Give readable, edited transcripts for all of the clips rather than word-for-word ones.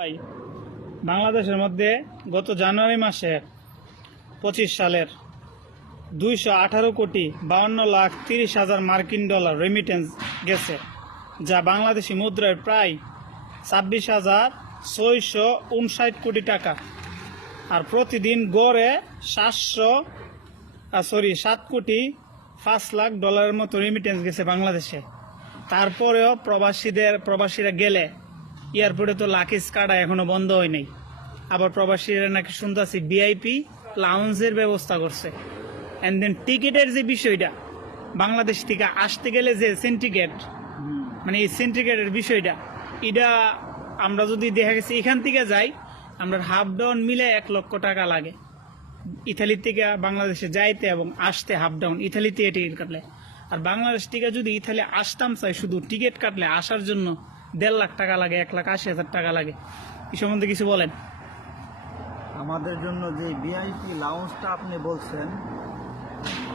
ভাই, বাংলাদেশের মধ্যে গত জানুয়ারি মাসে 25 সালের 218,52,30,000 মার্কিন ডলার রেমিটেন্স গেছে, যা বাংলাদেশি মুদ্রায় প্রায় 26,659 কোটি টাকা। আর প্রতিদিন গড়ে 7,05,00,000 ডলারের মতো রেমিটেন্স গেছে বাংলাদেশে। তারপরেও প্রবাসীরা গেলে এয়ারপোর্টে তো লাকিস কাটা এখনো বন্ধ হয় নাই। আবার প্রবাসীরা নাকি শুনতেছি ভিআইপি লাউঞ্জের ব্যবস্থা করছে। অ্যান্ড দেন টিকিটের যে বিষয়টা, বাংলাদেশ থেকে আসতে গেলে যে সিন্ডিকেট, মানে এই সিন্ডিকেটের বিষয়টা, এটা আমরা যদি দেখা গেছে এখান থেকে যাই, আমরা হাফ ডাউন মিলে 1 লক্ষ টাকা লাগে ইতালি থেকে বাংলাদেশে যাইতে এবং আসতে। হাফ ডাউন ইতালি থেকে টিকিট কাটলে, আর বাংলাদেশ থেকে যদি ইতালি আসতাম চাই শুধু টিকিট কাটলে আসার জন্য 1.5 লাখ টাকা লাগে, 1,80,000 টাকা লাগে। এই সম্বন্ধে কিছু বলেন। আমাদের জন্য যে ভিআইপি লাউঞ্জটা আপনি বলছেন,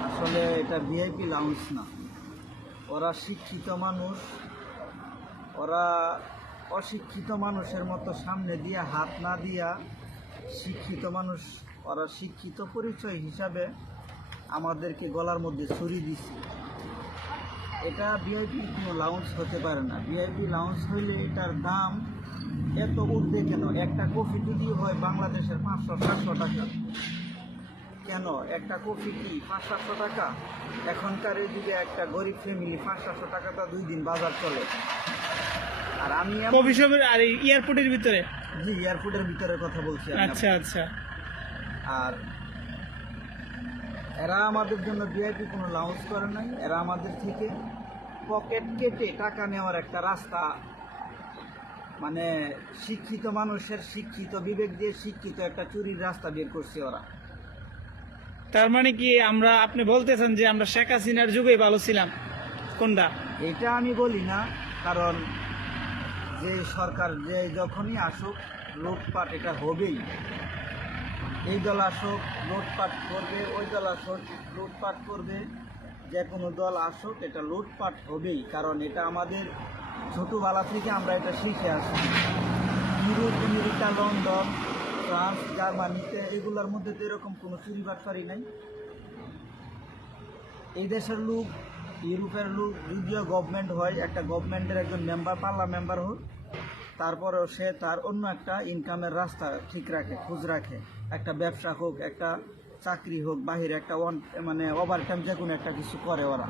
আসলে এটা ভিআইপি লাউঞ্জ না। ওরা শিক্ষিত মানুষ, ওরা অশিক্ষিত মানুষের মতো সামনে দিয়ে হাত না দিয়া শিক্ষিত মানুষ, ওরা শিক্ষিত পরিচয় হিসাবে আমাদেরকে গলার মধ্যে ছুরি দিছে। এটা ভিআইপি কোনো লাউঞ্জ হতে পারে না। ভিআইপি লাউঞ্জ হইলে এটার দাম এত উঠবে কেন? একটা কফি যদি হয় বাংলাদেশের 500-700 টাকা, কেন একটা কফি কি 500-700 টাকা? এখনকার এদিকে একটা গরিব ফ্যামিলি 500-700 টাকাটা 2 দিন বাজার চলে। আর আমি কফি শপের আর এয়ারপোর্টের ভিতরে, জি এয়ারপোর্টের ভিতরে কথা বলছি। আচ্ছা আচ্ছা। আর এরা আমাদের জন্য ভিআইপি কোনো লাউঞ্জ করে নাই। এরা আমাদের থেকে পকেট কেটে টাকা নেওয়ার একটা রাস্তা, মানে শিক্ষিত মানুষের শিক্ষিত বিবেক দিয়ে শিক্ষিত একটা চুরির রাস্তা বের করছে ওরা। তার মানে কি আপনি বলতেছেন যে আমরা শেখ হাসিনার যুগেই ভালো ছিলাম? কোনটা? এটা আমি বলি না, কারণ যে সরকার যে যখনই আসুক লুটপাট এটা হবেই। এই দল আসুক লুটপাট করবে, ওই দল আসুক লুটপাট করবে, যে কোনো দল আসুক এটা লুটপাট হবেই। কারণ এটা আমাদের ছোটোবেলা থেকে আমরা এটা শিখে আসছি। ইউরোপ, আমেরিকা, লন্ডন, ফ্রান্স, জার্মানিতে এগুলোর মধ্যে তো এরকম কোনো চুরি বাটপারি নাই। এই দেশের লোক, ইউরোপের লোক যদিও গভর্নমেন্ট হয়, একটা গভর্নমেন্টের একজন মেম্বার, পার্লা মেম্বার হোক, তারপরেও সে তার অন্য একটা ইনকামের রাস্তা ঠিক রাখে, খোঁজ রাখে। একটা ব্যবসা হোক, একটা চাকরি হোক, বাহিরে একটা মানে ওভারটাইম যে কোনো একটা কিছু করে ওরা।